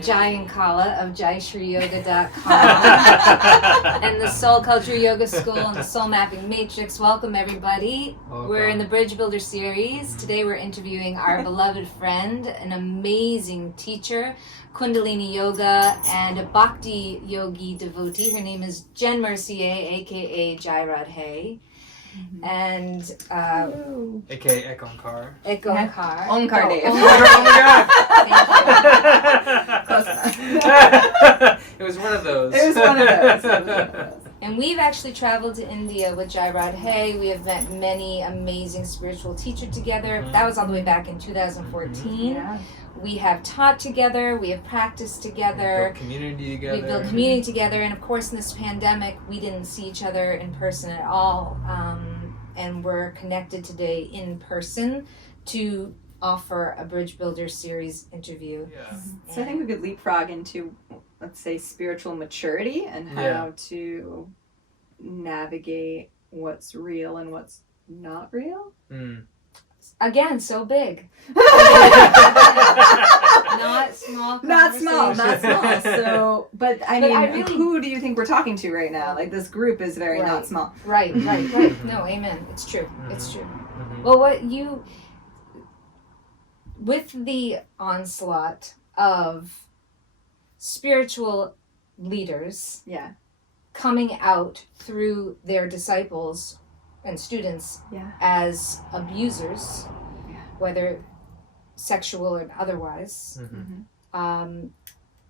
Jai and Kala of JaishreeYoga.com and the Soul Culture Yoga School and the Soul Mapping Matrix. Welcome, everybody. We're in the Bridge Builder series. Today we're interviewing our beloved friend, an amazing teacher, Kundalini Yoga and a Bhakti Yogi devotee. Her name is Jenn Mercier, aka Jai Radhe. And aka Ong Kar. Ong Kar. Ong Kar Dev. Oh my god! It was one of those. And we've actually traveled to India with Jai Radhe. We have met many amazing spiritual teachers together. That was all the way back in 2014. Yeah. We have taught together. We have practiced together. We built community together. We built community together. And of course, in this pandemic, we didn't see each other in person at all. And we're connected today in person to offer a Bridge Builder series interview. Yeah. So I think we could leapfrog into, let's say, spiritual maturity and how to navigate what's real and what's not real. Again, so big. Not small. Not small. So, but I mean, who do you think we're talking to right now? Like, this group is very not small. Right. No, amen. It's true. It's true. Well, with the onslaught of spiritual leaders coming out through their disciples and students as abusers, whether sexual or otherwise,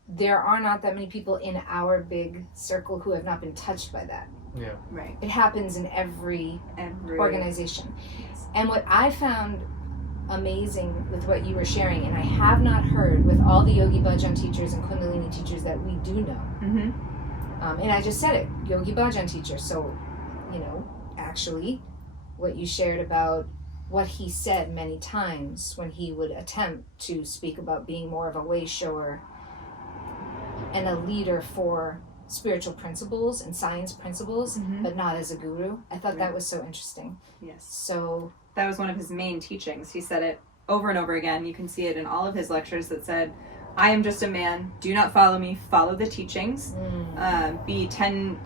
there are not that many people in our big circle who have not been touched by that. Yeah. Right. It happens in every organization. Yes. And what I found amazing with what you were sharing, and I have not heard with all the Yogi Bhajan teachers and Kundalini teachers that we do know, and I just said it, Yogi Bhajan teacher, so, actually, what you shared about what he said many times when he would attempt to speak about being more of a wayshower and a leader for spiritual principles and science principles, but not as a guru. I thought that was so interesting. Yes. So that was one of his main teachings. He said it over and over again. You can see it in all of his lectures that said, I am just a man. Do not follow me. Follow the teachings. Be 10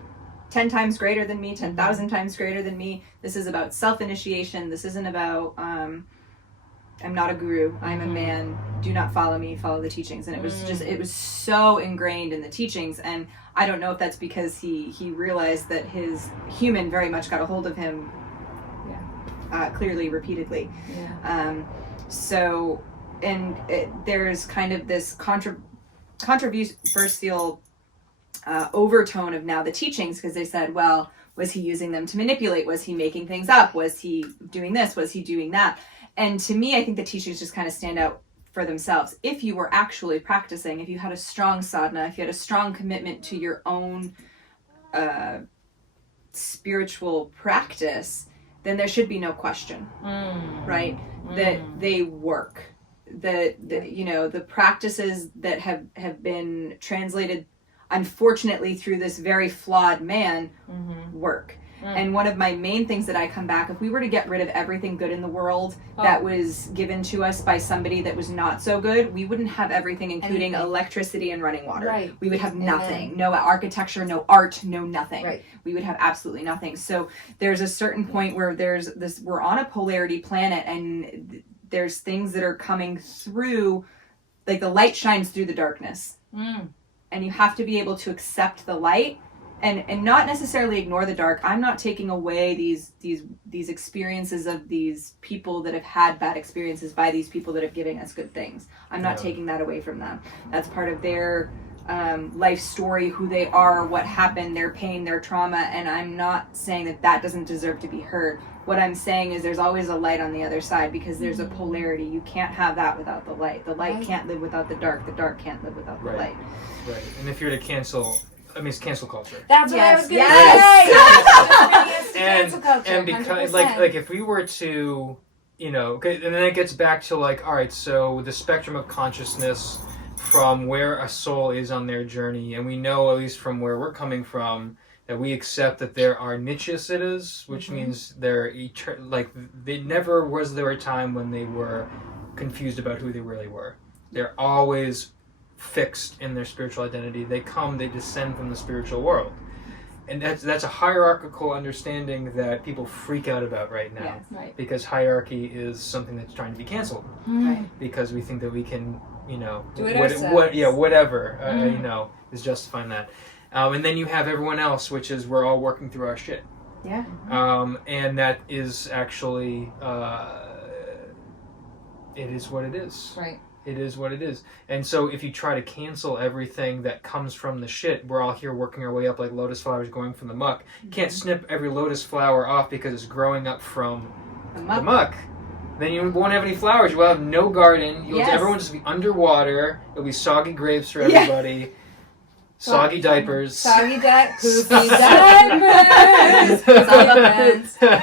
times greater than me, 10,000 times greater than me. This is about self-initiation. This isn't about, I'm not a guru. I'm a man. Do not follow me. Follow the teachings. And it was it was so ingrained in the teachings. And I don't know if that's because he realized that his human very much got a hold of him clearly, repeatedly. There's kind of this controversial overtone of now the teachings, because they said, well, was he using them to manipulate? Was he making things up? Was he doing this? Was he doing that? And to me, I think the teachings just kind of stand out for themselves. If you were actually practicing, if you had a strong sadhana, if you had a strong commitment to your own spiritual practice, then there should be no question, right? That they work. The practices that have been translated, unfortunately, through this very flawed man work. And one of my main things that I come back, if we were to get rid of everything good in the world that was given to us by somebody that was not so good, we wouldn't have everything, including electricity and running water. Right. We would have nothing. No architecture, no art, no nothing. Right. We would have absolutely nothing. So there's a certain point where we're on a polarity planet, and there's things that are coming through, like the light shines through the darkness. And you have to be able to accept the light and not necessarily ignore the dark. I'm not taking away these experiences of these people that have had bad experiences by these people that have given us good things. I'm not taking that away from them. That's part of their life story, who they are, what happened, their pain, their trauma, and I'm not saying that doesn't deserve to be heard. What I'm saying is there's always a light on the other side, because there's a polarity. You can't have that without the light. The light can't live without the dark can't live without the light. Right. And if you're to cancel, it's cancel culture. That's what I was going to say. And because, like if we were to, and then it gets back to all right, so the spectrum of consciousness from where a soul is on their journey, and we know, at least from where we're coming from, that we accept that there are nityasiddhas, which means they're never was there a time when they were confused about who they really were. They're always fixed in their spiritual identity. They descend from the spiritual world. And that's a hierarchical understanding that people freak out about right now. Yes, right. Because hierarchy is something that's trying to be canceled. Right. Because we think that we can, do it ourselves. Whatever, is justifying that. And then you have everyone else, which is we're all working through our shit. Yeah. And that is actually, it is what it is. Right. It is what it is. And so if you try to cancel everything that comes from the shit, we're all here working our way up like lotus flowers going from the muck. You can't snip every lotus flower off because it's growing up from the muck. Then you won't have any flowers. You will have no garden. Everyone will just be underwater. It'll be soggy grapes for everybody. Soggy diapers. Poopy diapers. It's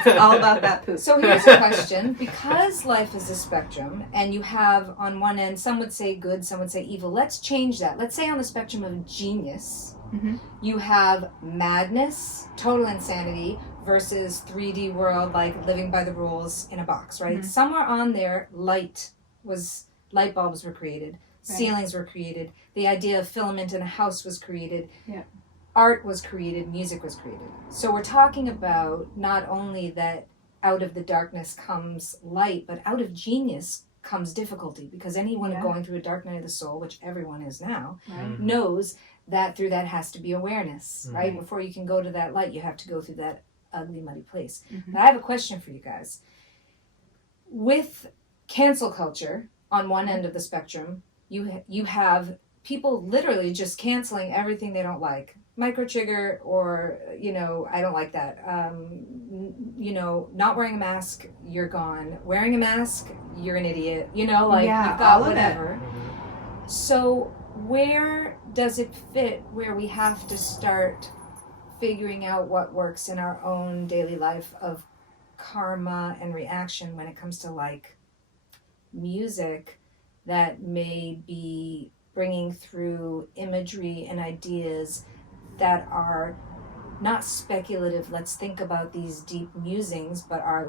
all about that poop. So here's a question. Because life is a spectrum, and you have on one end, some would say good, some would say evil. Let's change that. Let's say on the spectrum of genius, you have madness, total insanity, versus 3D world, like living by the rules in a box, right? Somewhere on there, light bulbs were created. Right. Ceilings were created. The idea of filament in a house was created. Yeah. Art was created. Music was created. So we're talking about not only that out of the darkness comes light, but out of genius comes difficulty. Because anyone going through a dark night of the soul, which everyone is now, knows that through that has to be awareness, right? Before you can go to that light, you have to go through that ugly, muddy place. But I have a question for you guys. With cancel culture on one end of the spectrum, you have people literally just canceling everything they don't like. Micro trigger, or, I don't like that. Not wearing a mask, you're gone. Wearing a mask, you're an idiot. You've got all whatever. So where does it fit where we have to start figuring out what works in our own daily life of karma and reaction when it comes to music that may be bringing through imagery and ideas that are not speculative, let's think about these deep musings, but are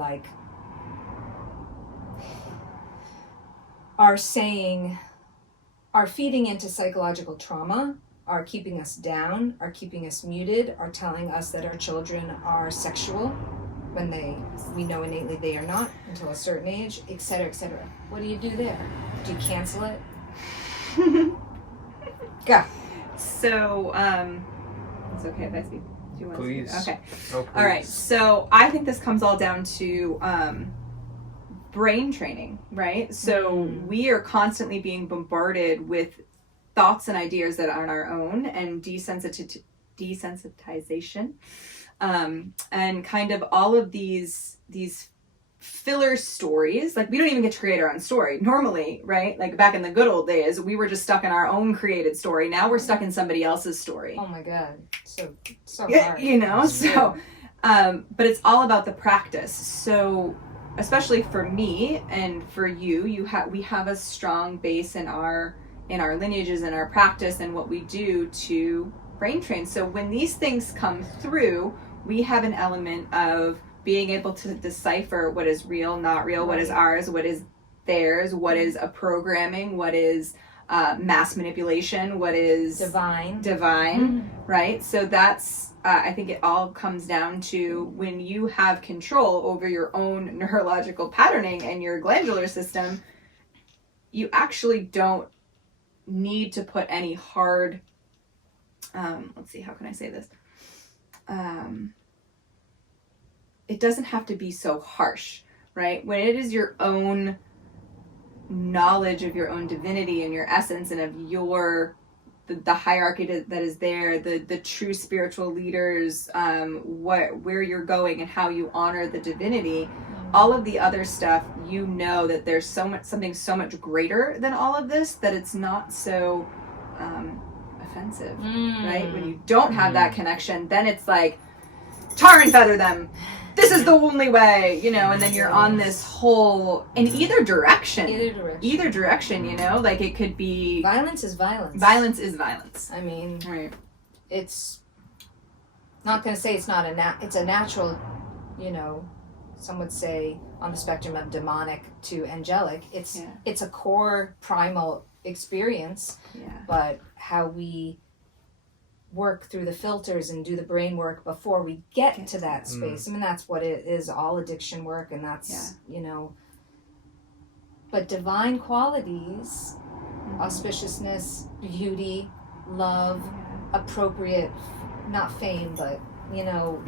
feeding into psychological trauma, are keeping us down, are keeping us muted, are telling us that our children are sexual when we know innately they are not until a certain age, etc., etc. What do you do there? Do you cancel it? Go. So, it's okay if I speak. Do you want Please. to speak? Okay. Oh, please. All right. So I think this comes all down to brain training, right? So we are constantly being bombarded with thoughts and ideas that aren't our own, and desensitization, and kind of all of these filler stories. Like, we don't even get to create our own story normally, right? Like back in the good old days, we were just stuck in our own created story. Now we're stuck in somebody else's story. Oh my God. So hard. So, but it's all about the practice. So especially for me and for you, we have a strong base in our lineages and our practice and what we do to brain train. So when these things come through, we have an element of being able to decipher what is real, not real, what is ours, what is theirs, what is a programming, what is mass manipulation, what is divine, right? So that's, I think it all comes down to when you have control over your own neurological patterning and your glandular system, you actually don't need to put any hard, let's see, how can I say this? It doesn't have to be so harsh, right? When it is your own knowledge of your own divinity and your essence and of the hierarchy that is there, the true spiritual leaders, where you're going and how you honor the divinity, all of the other stuff, that there's something so much greater than all of this, that it's not so offensive, right? When you don't have that connection, then it's like, tar and feather them. This is the only way, and then you're on this whole, in either direction, like it could be. Violence is violence. Violence is violence. I mean, right. It's not going to say it's not it's a natural, some would say on the spectrum of demonic to angelic. It's a core primal experience, but how we work through the filters and do the brain work before we get to that space. I mean, that's what it is, all addiction work, and that's, you know, but divine qualities, auspiciousness, beauty, love, appropriate, not fame, but, you know,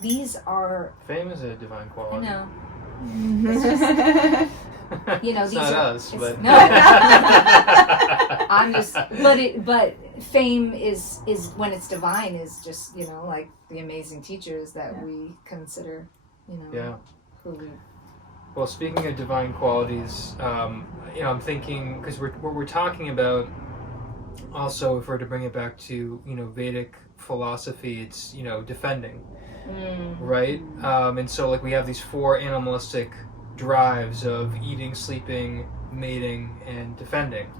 these are... Fame is a divine quality. I know. It's just, you know, it's these not are... us, but... No. I'm just... But fame is when it's divine, is just, you know, like the amazing teachers that we consider, you know, who we... Well, speaking of divine qualities, you know, I'm thinking, because what we're talking about, also, if we're to bring it back to, you know, Vedic philosophy, it's, you know, defending, right? And so, like, we have these 4 animalistic drives of eating, sleeping, mating, and defending,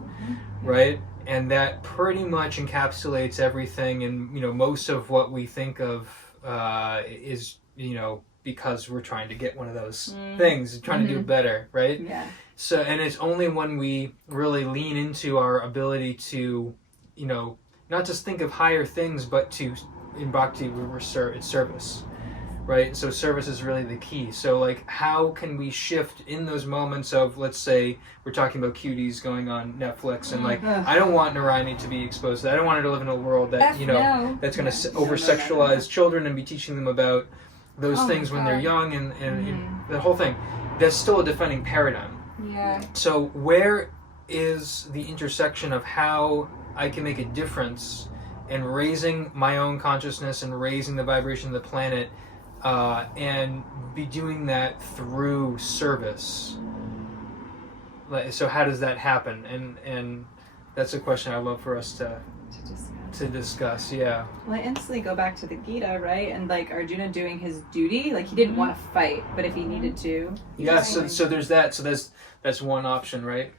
right? And that pretty much encapsulates everything, and, you know, most of what we think of is, you know, because we're trying to get one of those things, trying to do better, right? Yeah. So, and it's only when we really lean into our ability to, you know, not just think of higher things, but to, in Bhakti, it's service, right? So service is really the key. So, like, how can we shift in those moments of, let's say, we're talking about cuties going on Netflix, and, like, I don't want Narayani to be exposed to that. I don't want her to live in a world that, you know, that's going to over-sexualize children and be teaching them about those things when they're young, and the whole thing. That's still a defending paradigm. Yeah. So where is the intersection of how I can make a difference in raising my own consciousness and raising the vibration of the planet, and be doing that through service? So how does that happen? And that's a question I'd love for us to discuss. Yeah. Well, I instantly go back to the Gita, right? And, like, Arjuna doing his duty, like, he didn't want to fight, but if he needed to. Yeah. So there's that. So that's one option, right?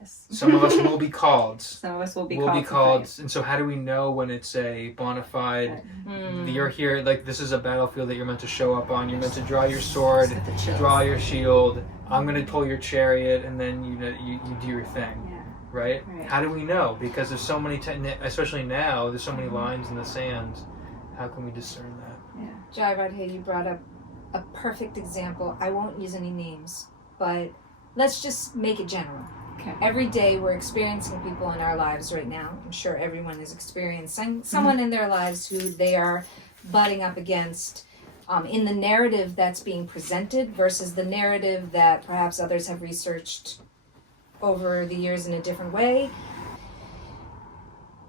Yes. Some of us will be called. Some of us will be called. And so how do we know when it's a bona fide, you're here, like, this is a battlefield that you're meant to show up on. You're meant to draw your sword, draw your shield. I'm going to pull your chariot, and then you do your thing. Yeah. Right? How do we know? Because there's so many, especially now, there's so many lines in the sand. How can we discern that? Yeah. Jai Radhe, you brought up a perfect example. I won't use any names, but let's just make it general. Okay. Every day we're experiencing people in our lives right now. I'm sure everyone is experiencing someone in their lives who they are butting up against, in the narrative that's being presented versus the narrative that perhaps others have researched over the years in a different way.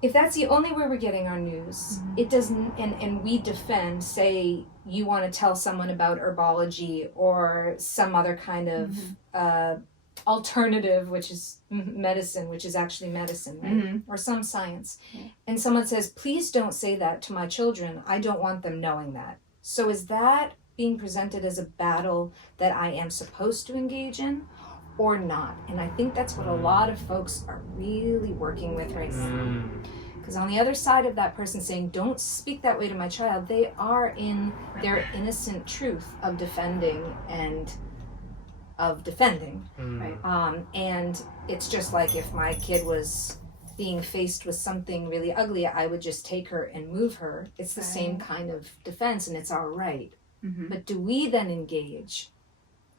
If that's the only way we're getting our news, it doesn't, and we defend, say you want to tell someone about herbology or some other kind of alternative, which is medicine, which is actually medicine, right? Or some science. And someone says, please don't say that to my children. I don't want them knowing that. So is that being presented as a battle that I am supposed to engage in? Or not. And I think that's what a lot of folks are really working with right now. Because on the other side of that person saying, don't speak that way to my child, they are in their innocent truth of defending and right? And it's just like if my kid was being faced with something really ugly, I would just take her and move her. It's the same kind of defense, and it's our right. But do we then engage?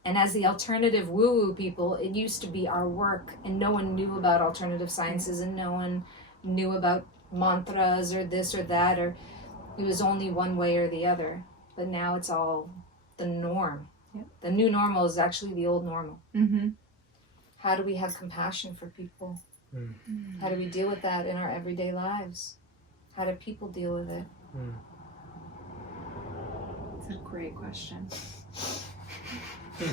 And as the alternative woo-woo people, it used to be our work, and no one knew about alternative sciences, and no one knew about mantras or this or that, or it was only one way or the other. But now it's all the norm. The new normal is actually the old normal. How do we have compassion for people? How do we deal with that in our everyday lives? How do people deal with it? That's a great question.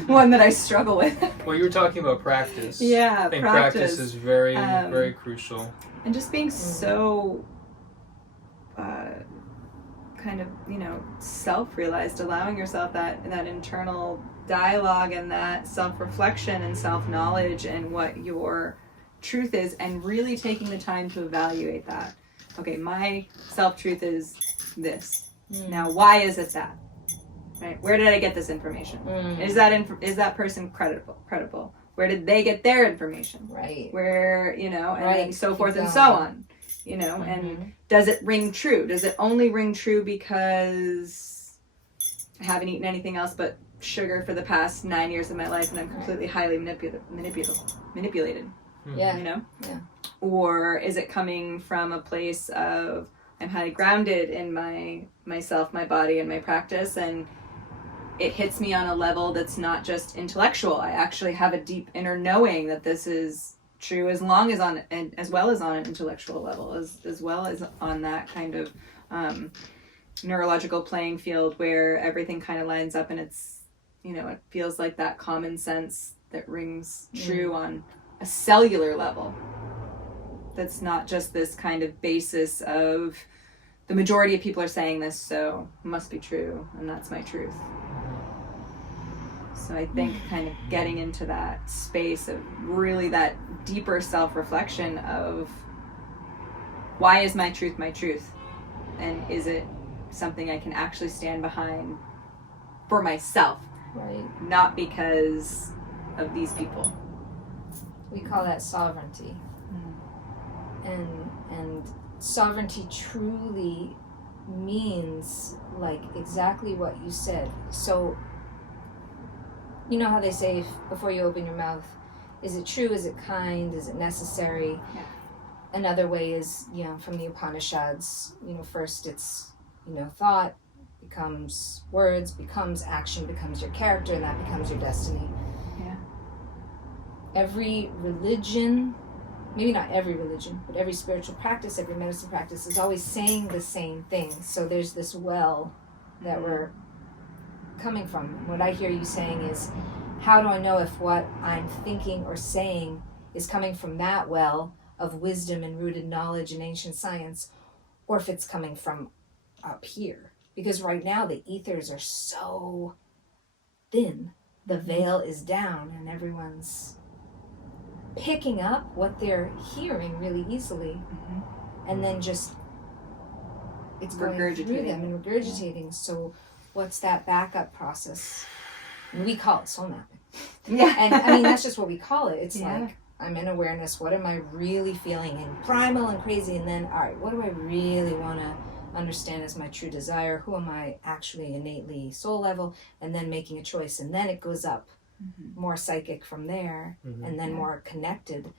One that I struggle with. Well, you were talking about practice. Yeah, I think practice is very, very crucial. And just being so kind of, self-realized, allowing yourself that internal dialogue and that self-reflection and self-knowledge and what your truth is, and really taking the time to evaluate that. Okay, my self-truth is this. Now, why is it that? Right? Where did I get this information? Is that person credible? Where did they get their information? Right. Where, and then so forth and so on. Mm-hmm. And does it ring true? Does it only ring true because I haven't eaten anything else but sugar for the past 9 years of my life and I'm completely highly manipulated? Yeah. Yeah. Or is it coming from a place of I'm highly grounded in myself, my body, and my practice, and it hits me on a level that's not just intellectual. I actually have a deep inner knowing that this is true, as well as on an intellectual level, as well as on that kind of neurological playing field where everything kind of lines up, and it's it feels like that common sense that rings true on a cellular level. That's not just this kind of basis of the majority of people are saying this, so it must be true, and that's my truth. So I think kind of getting into that space of really that deeper self-reflection of why is my truth my truth? And is it something I can actually stand behind for myself? Right. Not because of these people. We call that sovereignty. And sovereignty truly means like exactly what you said. So you know how they say before you open your mouth, is it true, is it kind, is it necessary? Yeah. Another way is, from the Upanishads, first it's, thought becomes words, becomes action, becomes your character, and that becomes your destiny. Yeah. Every religion, maybe not every religion, but every spiritual practice, every medicine practice is always saying the same thing. So there's this well that we're coming from. And what I hear you saying is, how do I know if what I'm thinking or saying is coming from that well of wisdom and rooted knowledge and ancient science, or if it's coming from up here? Because right now the ethers are so thin, the veil is down, and everyone's picking up what they're hearing really easily, and then just it's going through them and regurgitating. So what's that backup process? And we call it soul mapping. Yeah. And I mean, that's just what we call it. It's like, I'm in awareness. What am I really feeling? And primal and crazy. And then, all right, what do I really want to understand as my true desire? Who am I actually innately soul level? And then making a choice. And then it goes up. More psychic from there, and then more connected.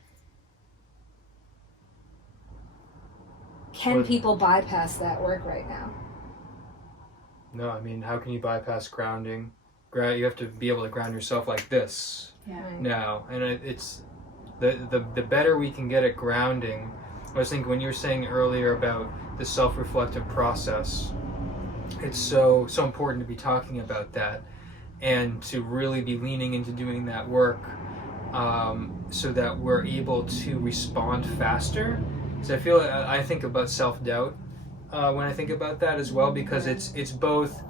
Can people bypass that work right now? No, I mean, how can you bypass grounding? You have to be able to ground yourself like this. Yeah. Now, and it's the better we can get at grounding. I was thinking when you were saying earlier about the self-reflective process, it's so important to be talking about that. And to really be leaning into doing that work so that we're able to respond faster. So I think about self-doubt when I think about that as well, because it's both,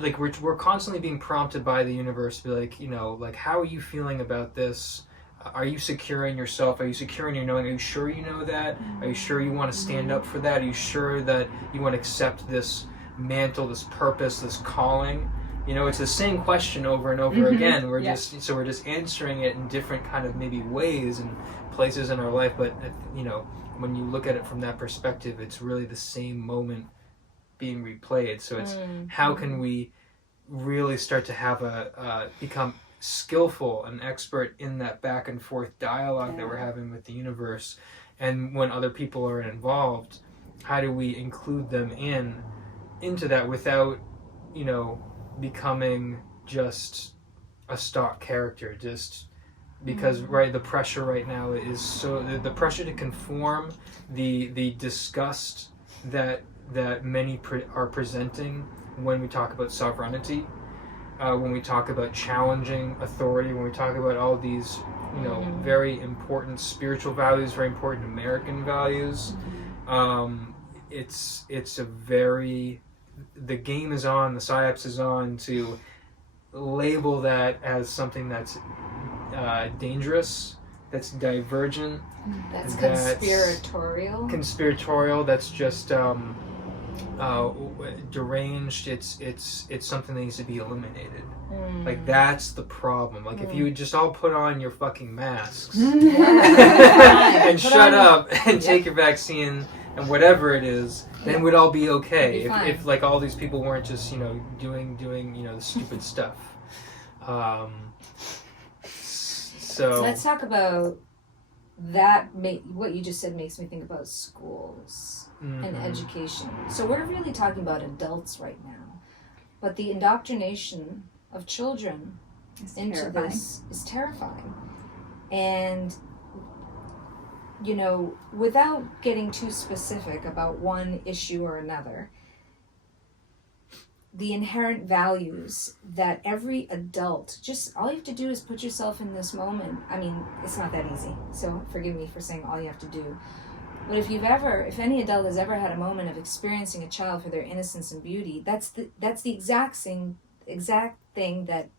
like we're constantly being prompted by the universe to be like, how are you feeling about this? Are you secure in yourself? Are you secure in your knowing? Are you sure you know that? Are you sure you want to stand up for that? Are you sure that you want to accept this mantle, this purpose, this calling? It's the same question over and over again. We're just answering it in different kind of maybe ways and places in our life. But when you look at it from that perspective, it's really the same moment being replayed. So it's how can we really start to have become skillful and expert in that back and forth dialogue that we're having with the universe, and when other people are involved, how do we include them into that without becoming just a stock character, just because the pressure right now is so the pressure to conform, the disgust that many are presenting when we talk about sovereignty, when we talk about challenging authority, when we talk about all these very important spiritual values, very important American values. It's a very, the game is on, the psyops is on to label that as something that's dangerous, that's divergent, that's conspiratorial. That's just deranged, it's something that needs to be eliminated. Like, that's the problem. Like, if you would just all put on your fucking masks and shut up and take your vaccine and whatever it is, then we'd all be okay. If like all these people weren't just, you know, doing you know, the stupid stuff. So let's talk about that. What you just said makes me think about schools and education. So we're really talking about adults right now, but the indoctrination of children into this is terrifying. And, you know, without getting too specific about one issue or another, the inherent values that every adult, just all you have to do is put yourself in this moment. I mean, it's not that easy, so forgive me for saying all you have to do. But if any adult has ever had a moment of experiencing a child for their innocence and beauty, that's the exact thing that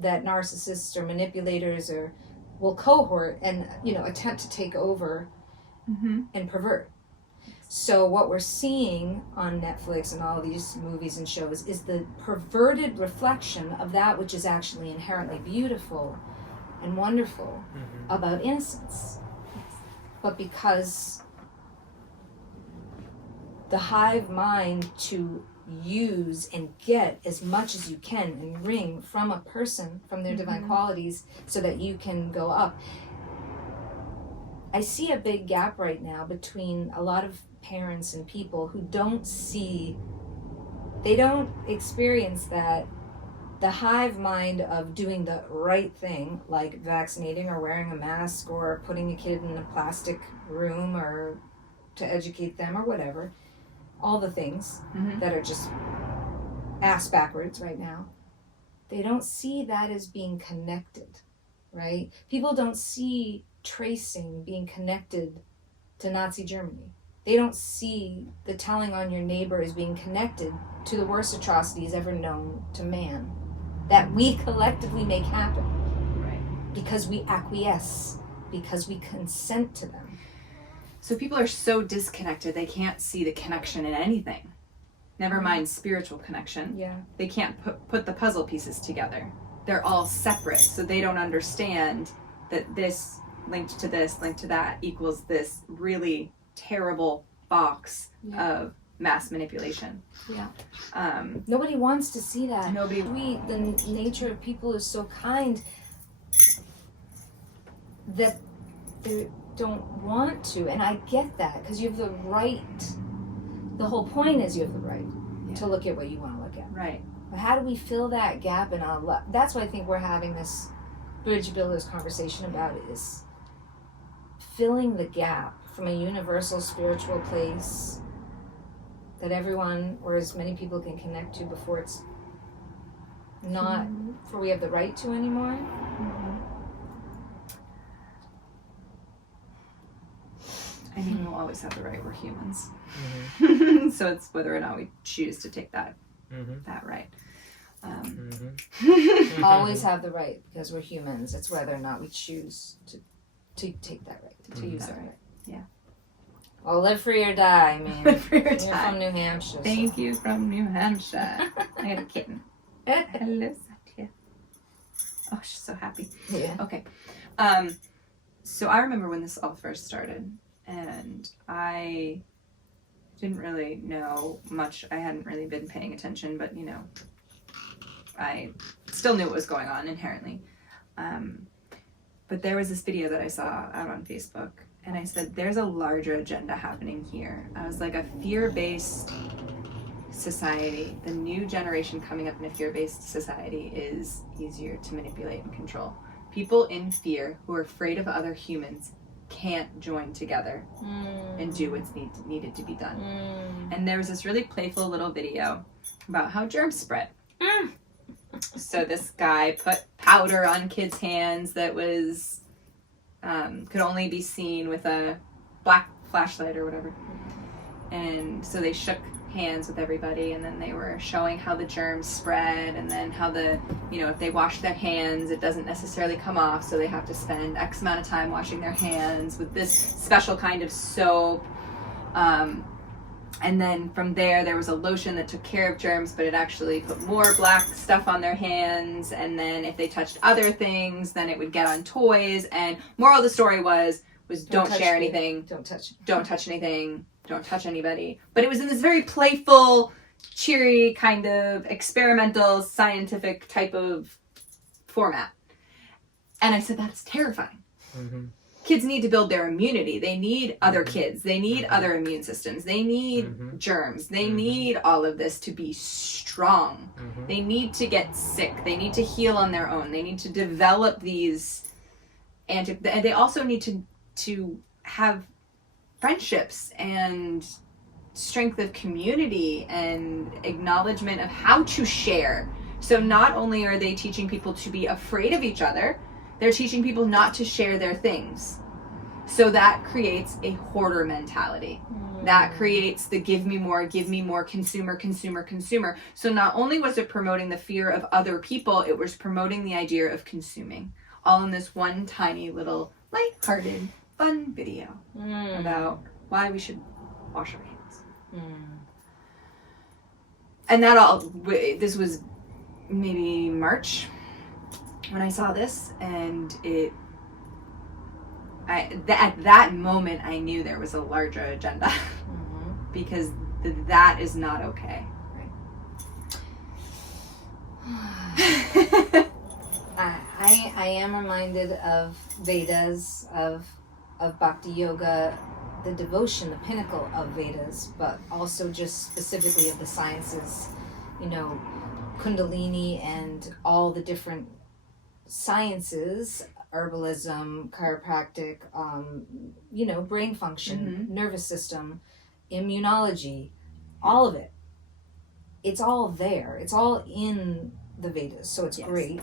narcissists or manipulators will cohort and, you know, attempt to take over and pervert. So what we're seeing on Netflix and all these movies and shows is the perverted reflection of that which is actually inherently beautiful and wonderful about innocence. But because the hive mind to use and get as much as you can and wring from a person, from their divine qualities, so that you can go up. I see a big gap right now between a lot of parents and people who don't experience that the hive mind of doing the right thing, like vaccinating or wearing a mask or putting a kid in a plastic room or to educate them or whatever, all the things that are just ass backwards right now, they don't see that as being connected, right? People don't see tracing being connected to Nazi Germany. They don't see the telling on your neighbor as being connected to the worst atrocities ever known to man that we collectively make happen. Right. Because we acquiesce, because we consent to them. So people are so disconnected, they can't see the connection in anything. Never mind spiritual connection. Yeah. They can't put the puzzle pieces together. They're all separate, so they don't understand that this linked to this, linked to that equals this really terrible box of mass manipulation. Yeah. Nobody wants to see that. The nature of people is so kind that they don't want to, and I get that, because you have the right. The whole point is you have the right to look at what you want to look at. Right. But how do we fill that gap in our life? That's why I think we're having this Bridge Builders conversation about it, is filling the gap from a universal spiritual place that everyone, or as many people, can connect to before it's not, before we have the right to anymore. I mean, we'll always have the right. We're humans. So it's whether or not we choose to take that right. Always have the right, because we're humans. It's whether or not we choose to take that right, to use that right. Yeah. Well, live free or die, man. Live free or You're die. from New Hampshire. Thank you, from New Hampshire. I got a kitten. Hello, Satya. Oh, she's so happy. Yeah. Okay. So I remember when this all first started, and I didn't really know much. I hadn't really been paying attention, but, you know, I still knew what was going on inherently. But there was this video that I saw out on Facebook, and I said, there's a larger agenda happening here. I was like, a fear-based society, the new generation coming up in a fear-based society is easier to manipulate and control. People in fear who are afraid of other humans can't join together and do what's needed to be done. And there was this really playful little video about how germs spread. So this guy put powder on kids' hands that was could only be seen with a black flashlight or whatever. And so they shook hands with everybody, and then they were showing how the germs spread, and then how if they wash their hands, it doesn't necessarily come off, so they have to spend X amount of time washing their hands with this special kind of soap. And then from there was a lotion that took care of germs, but it actually put more black stuff on their hands. And then if they touched other things, then it would get on toys. And moral of the story was don't share anything. Don't touch anything. Don't touch anybody. But it was in this very playful, cheery, kind of experimental, scientific type of format. And I said, that's terrifying. Mm-hmm. Kids need to build their immunity. They need other kids. They need other immune systems. They need germs. They need all of this to be strong. They need to get sick. They need to heal on their own. They need to develop these and they also need to have friendships and strength of community and acknowledgement of how to share. So not only are they teaching people to be afraid of each other, they're teaching people not to share their things. So that creates a hoarder mentality. That creates the give me more, consumer. So not only was it promoting the fear of other people, it was promoting the idea of consuming. All in this one tiny little lighthearted, fun video about why we should wash our hands. And this was maybe March when I saw this, and at that moment I knew there was a larger agenda because that is not okay. Right. I am reminded of Vedas, of Bhakti Yoga, the devotion, the pinnacle of Vedas, but also just specifically of the sciences, Kundalini and all the different sciences, herbalism, chiropractic, brain function, nervous system, immunology, all of it. It's all there. It's all in the Vedas, so it's great.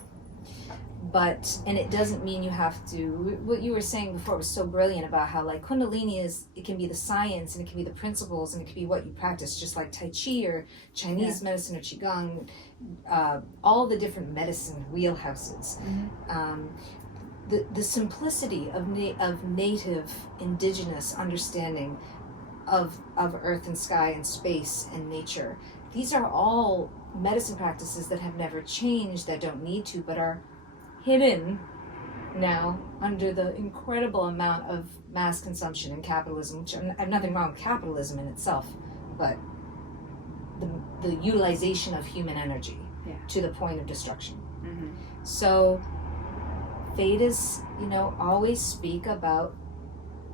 And it doesn't mean you have to, what you were saying before was so brilliant about how Kundalini it can be the science and it can be the principles and it can be what you practice, just like Tai Chi or Chinese medicine or Qigong, all the different medicine wheelhouses. The simplicity of native, indigenous understanding of earth and sky and space and nature. These are all medicine practices that have never changed, that don't need to, but are hidden now under the incredible amount of mass consumption and capitalism, which I have nothing wrong with capitalism in itself, but the utilization of human energy to the point of destruction. So Vedas, always speak about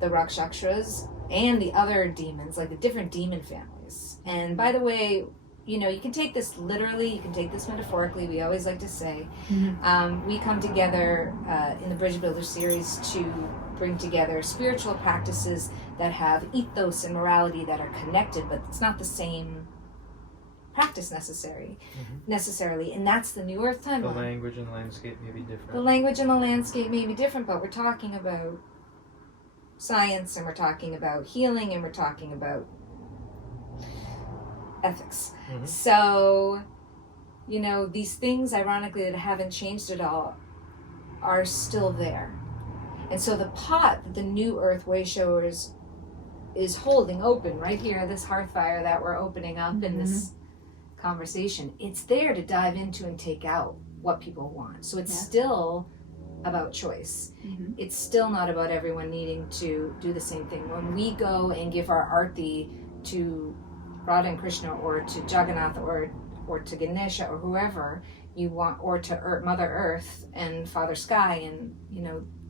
the Rakshasas and the other demons, like the different demon families. And by the way, you can take this literally, you can take this metaphorically. We always like to say, we come together in the Bridge Builder series to bring together spiritual practices that have ethos and morality that are connected, but it's not the same practice necessarily. And that's the New Earth timeline. The language and landscape may be different. The language and the landscape may be different, but we're talking about science, and we're talking about healing, and we're talking about ethics. So, these things, ironically, that haven't changed at all are still there. And so the pot that the New Earth Wayshowers is holding open right here, this hearth fire that we're opening up in this conversation, it's there to dive into and take out what people want. So it's still about choice. It's still not about everyone needing to do the same thing. When we go and give our arti to Radha and Krishna, or to Jagannath, or to Ganesha, or whoever you want, or to Mother Earth and Father Sky, and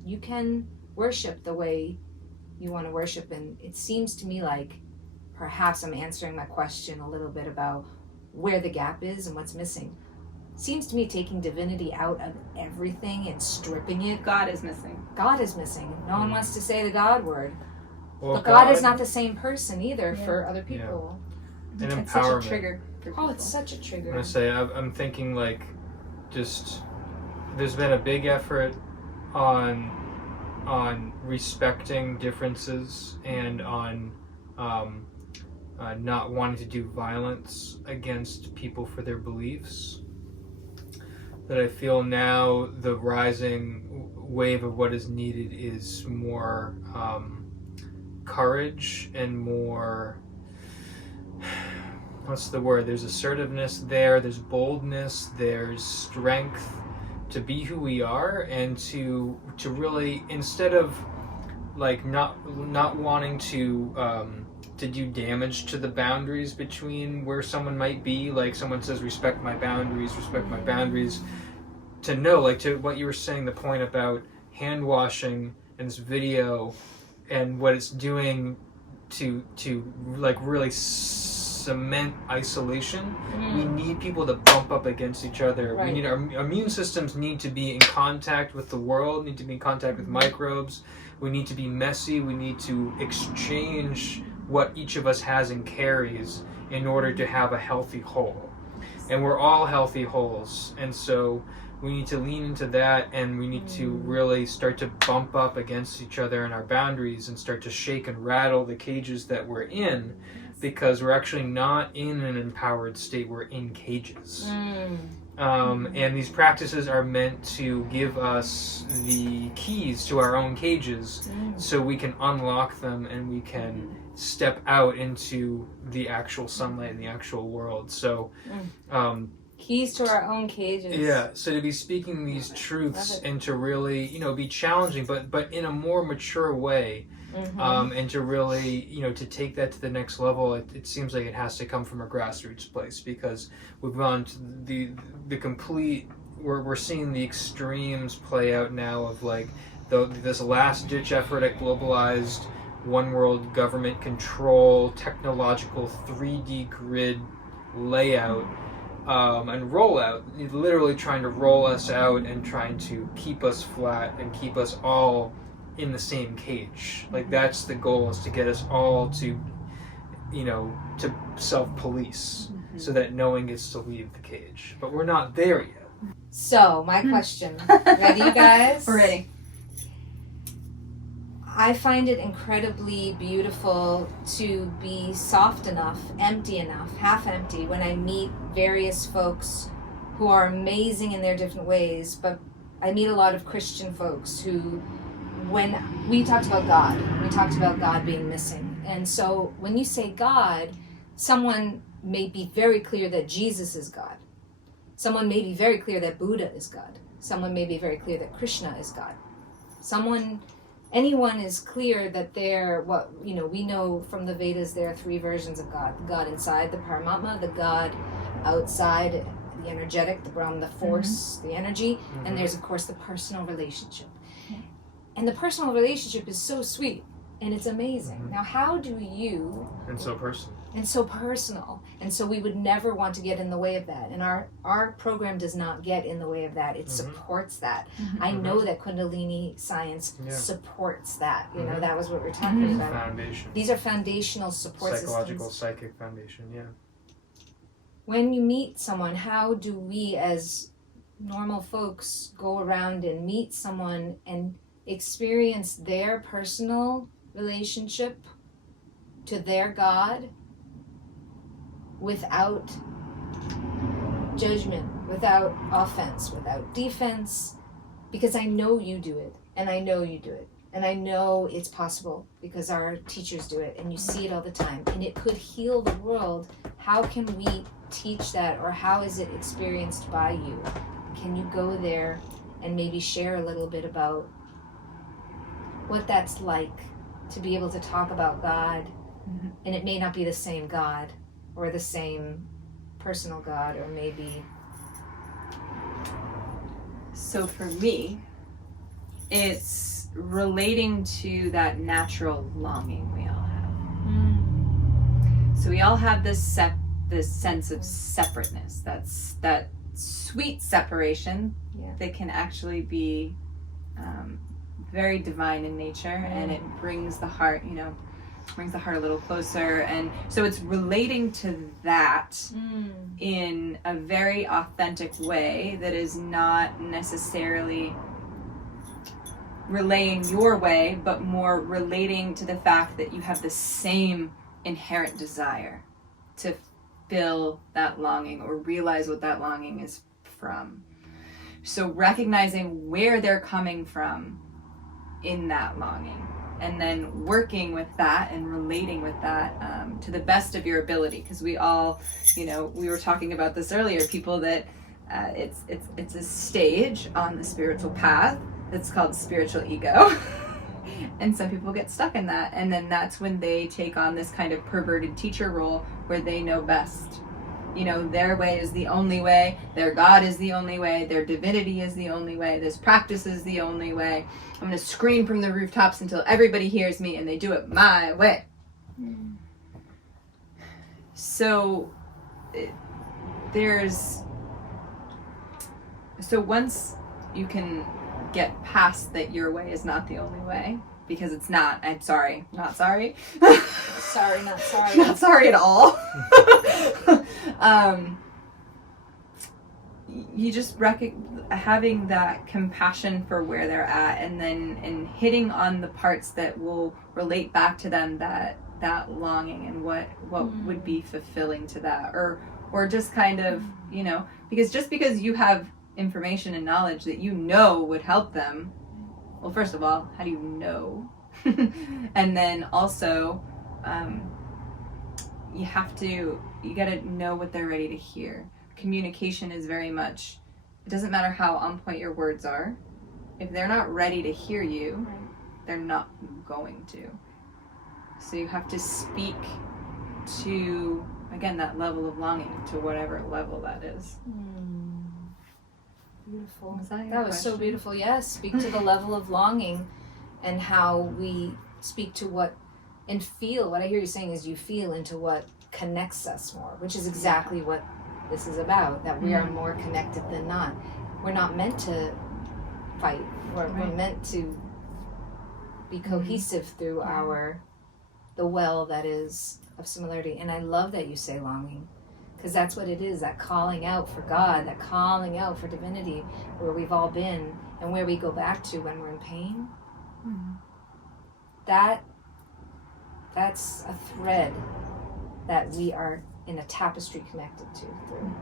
you can worship the way you want to worship. And it seems to me like perhaps I'm answering my question a little bit about where the gap is and what's missing. Seems to me taking divinity out of everything and stripping it. God is missing. No one wants to say the God word. Well, but God is not the same person either for other people. And it's empowerment. such a trigger for people. It's such a trigger. I'm going to say, I'm thinking there's been a big effort on respecting differences and on not wanting to do violence against people for their beliefs. That I feel now the rising wave of what is needed is more courage and more what's the word? There's assertiveness there, there's boldness, there's strength to be who we are, and to really, instead of like not wanting to do damage to the boundaries between where someone might be, like someone says respect my boundaries, to know, like, to what you were saying, the point about hand washing and this video and what it's doing to like really cement isolation. We need people to bump up against each other. Right. We need our immune systems need to be in contact with the world, need to be in contact with microbes. We need to be messy. We need to exchange what each of us has and carries in order to have a healthy whole. And we're all healthy wholes. And so we need to lean into that, and we need to really start to bump up against each other in our boundaries and start to shake and rattle the cages that we're in, because we're actually not in an empowered state, we're in cages. And these practices are meant to give us the keys to our own cages so we can unlock them and we can step out into the actual sunlight and the actual world. So keys to our own cages. Yeah, so to be speaking these truths and to really, be challenging, but in a more mature way. And to really, to take that to the next level, it seems like it has to come from a grassroots place, because we've gone to the complete, we're seeing the extremes play out now of like this last ditch effort at globalized one world government control, technological 3D grid layout and rollout, literally trying to roll us out and trying to keep us flat and keep us all in the same cage. Like, that's the goal, is to get us all to to self-police so that no one gets to leave the cage. But we're not there yet. So my question, ready, you guys? We're ready. I find it incredibly beautiful to be soft enough, empty enough, half empty, when I meet various folks who are amazing in their different ways. But I meet a lot of Christian folks who, when we talked about God being missing. And so when you say God, someone may be very clear that Jesus is God. Someone may be very clear that Buddha is God. Someone may be very clear that Krishna is God. Anyone is clear that they're we know from the Vedas, there are three versions of God. The God inside, the Paramatma, the God outside, the energetic, the Brahman, the force, the energy, and there's of course the personal relationship. And the personal relationship is so sweet and it's amazing. Now, how do you... And so personal. And so we would never want to get in the way of that. And our program does not get in the way of that. It supports that. I know that Kundalini science supports that. That was what we're talking about. Foundation. These are foundational support Psychological, systems. psychic foundation, When you meet someone, how do we as normal folks go around and meet someone and experience their personal relationship to their God without judgment, without offense, without defense? Because I know you do it, and I know you do it, and I know it's possible because our teachers do it, and you see it all the time, and it could heal the world. How can we teach that, or how is it experienced by you? Can you go there and maybe share a little bit about what that's like to be able to talk about God, and it may not be the same God or the same personal God, or maybe... So for me, it's relating to that natural longing we all have. So we all have this sense of separateness. That's that sweet separation that can actually be very divine in nature, and it brings the heart, brings the heart a little closer. And so it's relating to that in a very authentic way that is not necessarily relaying your way, but more relating to the fact that you have the same inherent desire to fill that longing or realize what that longing is from. So recognizing where they're coming from in that longing, and then working with that and relating with that to the best of your ability. Because we all, we were talking about this earlier, people that it's a stage on the spiritual path that's called spiritual ego. And some people get stuck in that, and then that's when they take on this kind of perverted teacher role where they know best. Their way is the only way, their God is the only way, their divinity is the only way, this practice is the only way. I'm going to scream from the rooftops until everybody hears me, and they do it my way. So once you can get past that your way is not the only way, because it's not. I'm sorry. Not sorry. Sorry, not sorry. Not sorry at all. You just having that compassion for where they're at, and hitting on the parts that will relate back to them, that longing, and what would be fulfilling to that, or just kind of, because just because you have information and knowledge that would help them, well, first of all, how do you know? And then also, you gotta know what they're ready to hear. Communication is very much, it doesn't matter how on point your words are. If they're not ready to hear you, they're not going to. So you have to speak to, again, that level of longing, to whatever level that is. Beautiful. That was so beautiful. Yes, speak to the level of longing, and how we speak to what and feel. What I hear you saying is you feel into what connects us more, which is exactly what this is about, that we are more connected than not. We're not meant to fight. We're meant to be cohesive through the well that is of similarity. And I love that you say longing, because that's what it is, that calling out for God, that calling out for divinity, where we've all been and where we go back to when we're in pain. That's a thread that we are in a tapestry connected to through.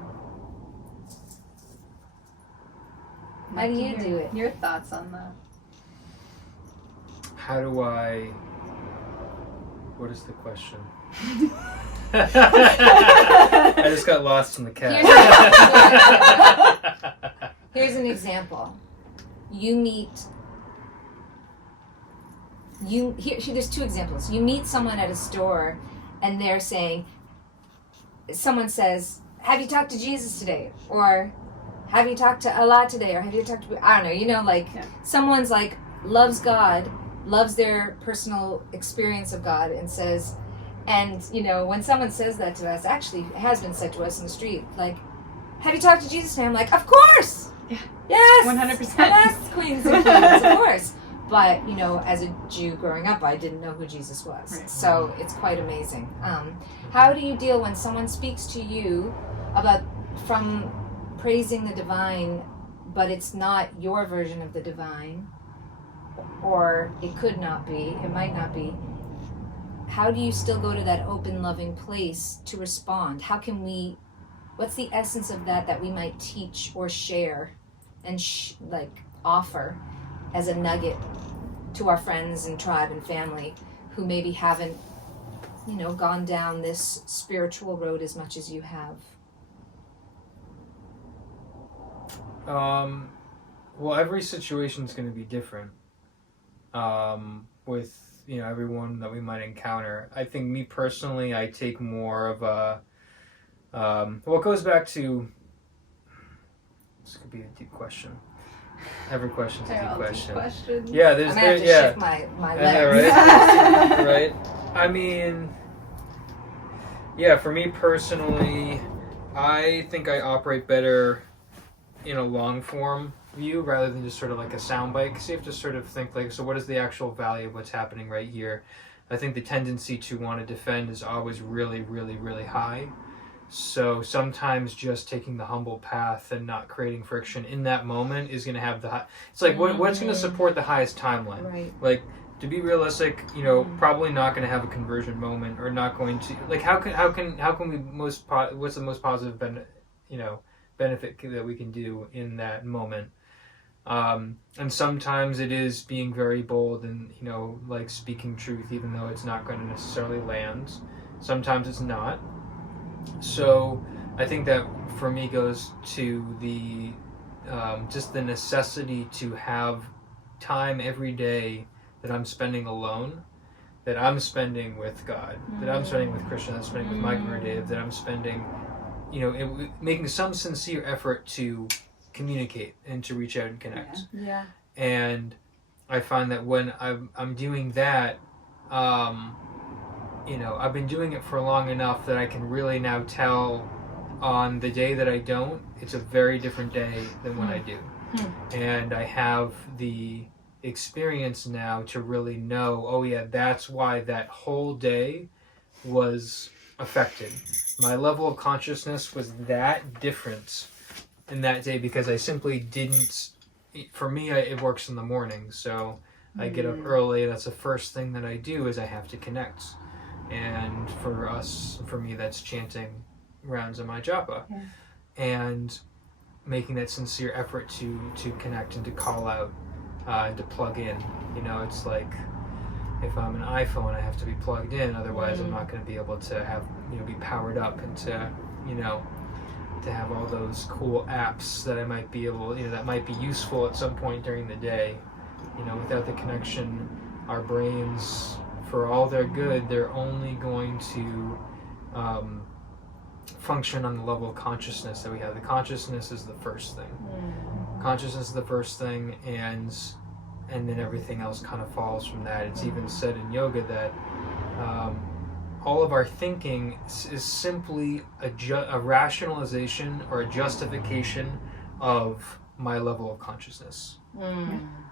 How do you do it? Your thoughts on that? How do I... What is the question? I just got lost in the cat. Here's an example. There's two examples. You meet someone at a store and they're saying, someone says, have you talked to Jesus today? Or have you talked to Allah today? Or have you talked to, I don't know, someone's like, loves God, loves their personal experience of God, and says, and when someone says that to us, actually it has been said to us in the street, like, have you talked to Jesus today? I'm like, of course! Yeah. Yes! 100%. Yes, queens and kings, of course. But, as a Jew growing up, I didn't know who Jesus was. Right. So it's quite amazing. How do you deal when someone speaks to you from praising the divine, but it's not your version of the divine, or it could not be, it might not be? How do you still go to that open, loving place to respond? How can we, what's the essence of that we might teach or share and offer as a nugget to our friends and tribe and family who maybe haven't, gone down this spiritual road as much as you have? Well, every situation is going to be different with, everyone that we might encounter. I think me personally, I take more of a, it goes back to, this could be a deep question. Every question's a deep question. Questions. Yeah, I'm gonna have to shift my legs. Right? Right? I mean, for me personally, I think I operate better in a long form view rather than just sort of like a soundbite, because you have to sort of think so what is the actual value of what's happening right here? I think the tendency to want to defend is always really, really, really high. So sometimes just taking the humble path and not creating friction in that moment is going to have it's like what's going to support the highest timeline? Right. Like, to be realistic, probably not going to have a conversion moment, or not going to, how can we what's the most positive benefit that we can do in that moment? And sometimes it is being very bold and, you know, like speaking truth, even though it's not going to necessarily land. Sometimes it's not. So I think that for me goes to the just the necessity to have time every day that I'm spending alone, that I'm spending with God, that I'm spending with Krishna, that I'm spending with my Guru Dev, that I'm spending, you know, making some sincere effort to communicate and to reach out and connect. Yeah. And I find that when I'm doing that, you know, I've been doing it for long enough that I can really now tell on the day that I don't, it's a very different day than when I do. And I have the experience now to really know, oh yeah, that's why that whole day was affected. My level of consciousness was that different in that day because I simply didn't, for me, it works in the morning. So I get up early. That's the first thing that I do is I have to connect. And for me, that's chanting rounds of my japa. Yeah. And making that sincere effort to connect and to call out and to plug in. You know, it's like if I'm an iPhone, I have to be plugged in. Otherwise, I'm not going to be able to have, you know, be powered up and to, you know, to have all those cool apps that I might be able, you know, that might be useful at some point during the day. You know, without the connection, our brains, for all their good, they're only going to function on the level of consciousness that we have. The consciousness is the first thing. Consciousness is the first thing, and then everything else kind of falls from that. It's even said in yoga that all of our thinking is simply a rationalization or a justification of my level of consciousness.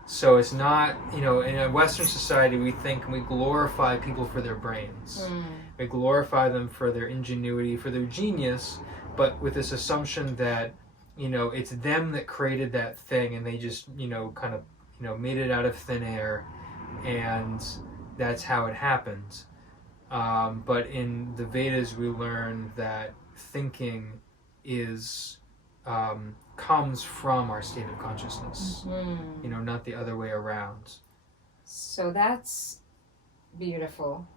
So it's not, you know, in a Western society we think we glorify people for their brains. We glorify them for their ingenuity, for their genius, but with this assumption that, you know, it's them that created that thing and they just, you know, kind of, you know, made it out of thin air and that's how it happened. But in the Vedas we learn that thinking is comes from our state of consciousness, you know, not the other way around. So that's beautiful.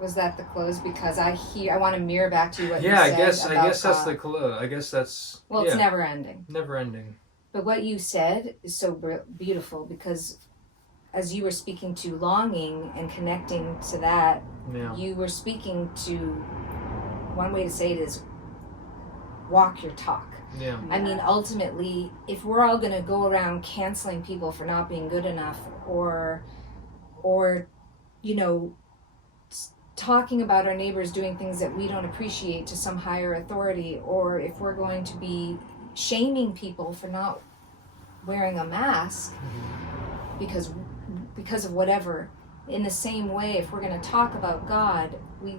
Was that the close? Because I want to mirror back to you what you said. I guess that's God. the close. I guess that's it's never ending. Never ending. But what you said is so beautiful because as you were speaking to longing and connecting to that, you were speaking to, one way to say it is walk your talk. Yeah. I mean, ultimately, if we're all going to go around canceling people for not being good enough or you know, talking about our neighbors doing things that we don't appreciate to some higher authority, or if we're going to be shaming people for not wearing a mask because of whatever, in the same way, if we're going to talk about God, we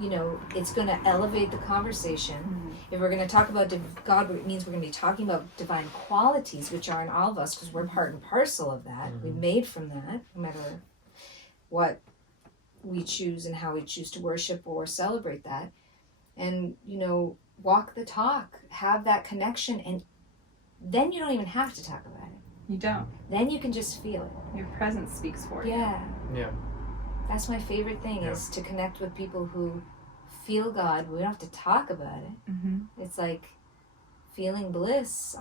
you know, it's going to elevate the conversation. If we're going to talk about God, it means we're going to be talking about divine qualities, which are in all of us, because we're part and parcel of that. We're made from that, no matter what we choose and how we choose to worship or celebrate that. And, you know, walk the talk, have that connection, and then you don't even have to talk about it. You don't. Then you can just feel it. Your presence speaks for you. Yeah. That's my favorite thing, is to connect with people who feel God. We don't have to talk about it. It's like feeling bliss,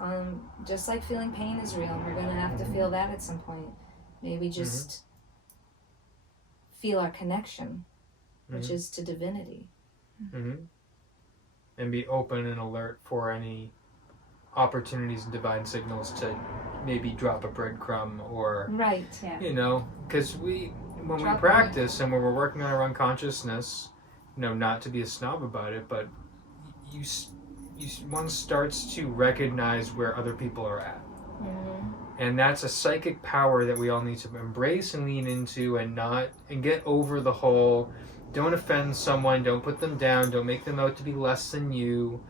just like feeling pain is real. We're going to have to feel that at some point. Maybe just feel our connection, which is to divinity. And be open and alert for any opportunities and divine signals to maybe drop a breadcrumb or, you know, because when we practice and when we're working on our unconsciousness, you know, not to be a snob about it, but one starts to recognize where other people are at. And that's a psychic power that we all need to embrace and lean into and get over the whole, don't offend someone, don't put them down, don't make them out to be less than you,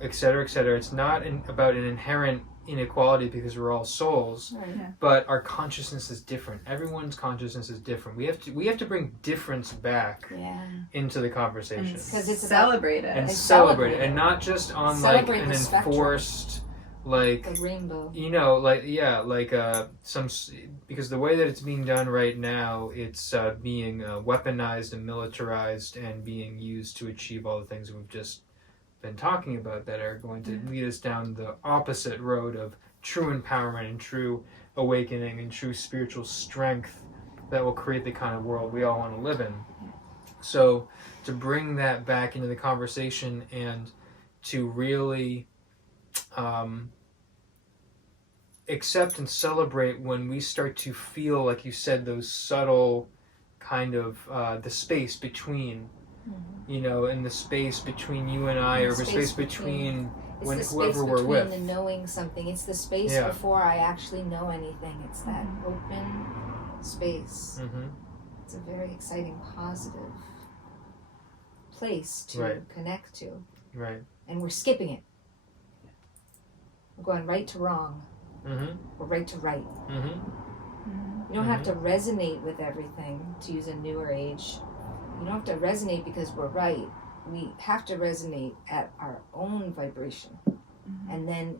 etc., etc. It's not about an inherent inequality because we're all souls, but our consciousness is different. Everyone's consciousness is different. We have to bring difference back into the conversation because it's celebrate it and celebrate it, and not just on like an enforced like a rainbow. You know, like because the way that it's being done right now, it's being weaponized and militarized and being used to achieve all the things we've just been talking about that are going to lead us down the opposite road of true empowerment and true awakening and true spiritual strength that will create the kind of world we all want to live in. So to bring that back into the conversation and to really accept and celebrate when we start to feel, like you said, those subtle kind of the space between, you know, in the space between you and I, or the space between when whoever we're with. The knowing something. It's the space before I actually know anything. It's that open space. It's a very exciting, positive place to connect to. Right. And we're skipping it. We're going right to wrong. Or right to right. You don't have to resonate with everything, to use a newer age. You don't have to resonate because we're right. We have to resonate at our own vibration. And then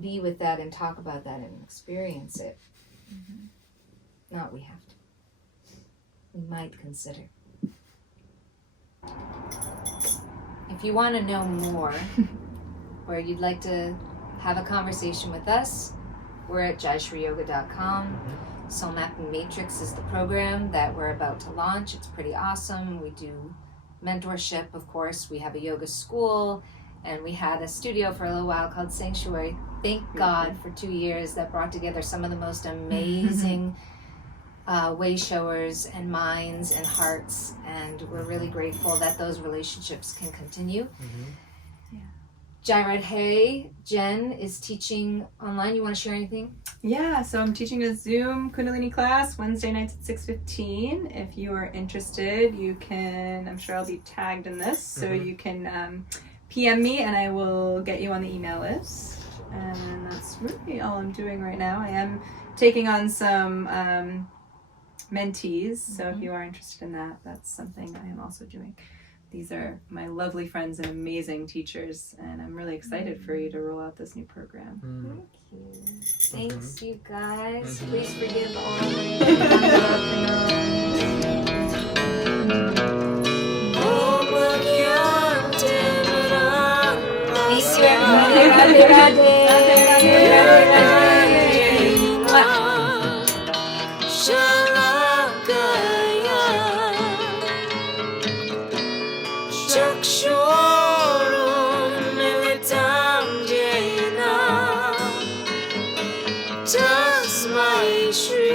be with that and talk about that and experience it. Not we have to. We might consider. If you want to know more, or you'd like to have a conversation with us, we're at jaishreeyoga.com. Soul Mapping Matrix is the program that we're about to launch. It's pretty awesome. We do mentorship, of course. We have a yoga school, and we had a studio for a little while called Sanctuary. Thank God for 2 years that brought together some of the most amazing wayshowers and minds and hearts, and we're really grateful that those relationships can continue. Jai Radhe Jenn is teaching online. You want to share anything? Yeah, so I'm teaching a Zoom Kundalini class Wednesday nights at 6:15. If you are interested, you can, I'm sure I'll be tagged in this, so you can PM me and I will get you on the email list. And that's really all I'm doing right now. I am taking on some mentees, so if you are interested in that, that's something I am also doing. These are my lovely friends and amazing teachers, and I'm really excited for you to roll out this new program. Thank you. Thanks, you guys. Please forgive all Thank you, everybody. Radhe Radhe. Jaishree.